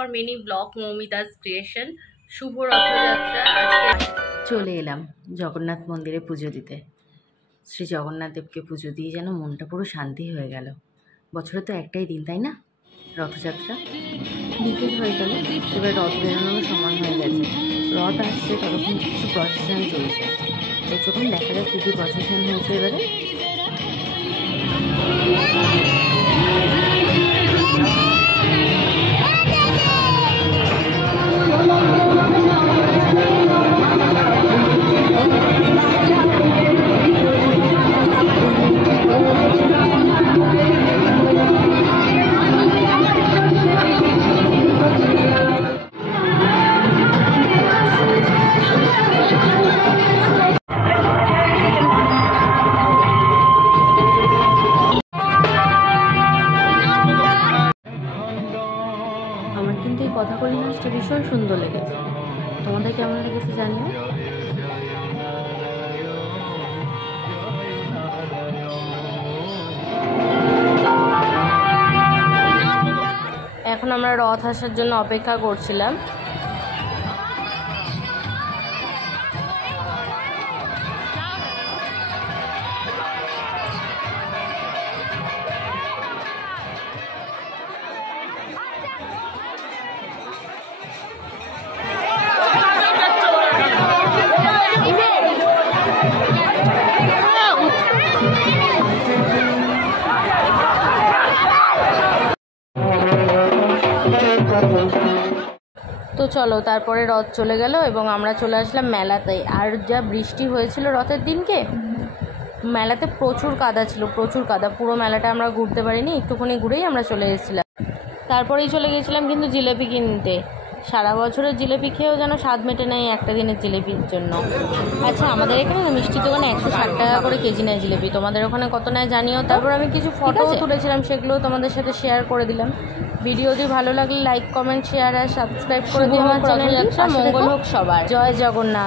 Hour mini blog Moumita's creation. শুভ রথযাত্রা। আজকে চলে এলাম জগন্নাথ মন্দিরে পুজো দিতে। শ্রী জগন্নাথ দেবকে পুজো দিয়ে যেন মনটা পুরো শান্তি হয়ে গেল। বছরে তো একটাই দিন, তাই না? রথযাত্রা। বিকেল হয়ে গেল, এবার রথ বেরোনোর সময় হয়ে গেছে। রথ আসছে, ততক্ষণ কিছু প্রসেশন চলছে। তো চলুন দেখা যাক কী কী প্রসেশন হয়েছে এবারে। আমার কিন্তু এই কথাকলি নাচটা ভীষণ সুন্দর লেগেছে। তোমাদের কেমন লেগেছে জানিও। এখন আমরা রথ আসার জন্য অপেক্ষা করছিলাম। তো চলো, তারপরে রথ চলে গেল এবং আমরা চলে আসলাম মেলাতে। আর যা বৃষ্টি হয়েছিল রথের দিনকে, মেলাতে প্রচুর কাদা ছিল, প্রচুর কাদা। পুরো মেলাটা আমরা ঘুরতে পারিনি, একটুখানি ঘুরেই আমরা চলে এসেছিলাম। তারপরেই চলে গেছিলাম কিন্তু জিলেপি কিনতে। সারা বছরের জিলেপি খেয়েও যেন স্বাদ মেটে নেয় একটা দিনের জিলেপির জন্য। আচ্ছা, আমাদের এখানে না মিষ্টির দোকানে 160 টাকা করে কেজি নেয় জিলেপি। তোমাদের ওখানে কত নেয় জানিও। তারপর আমি কিছু ফটোও তুলেছিলাম, সেগুলোও তোমাদের সাথে শেয়ার করে দিলাম। ভিডিওটি ভালো লাগলে লাইক, কমেন্ট, শেয়ার আর সাবস্ক্রাইব করে দিও আমার চ্যানেলটি। মঙ্গল হোক সবার। জয় জগন্নাথ।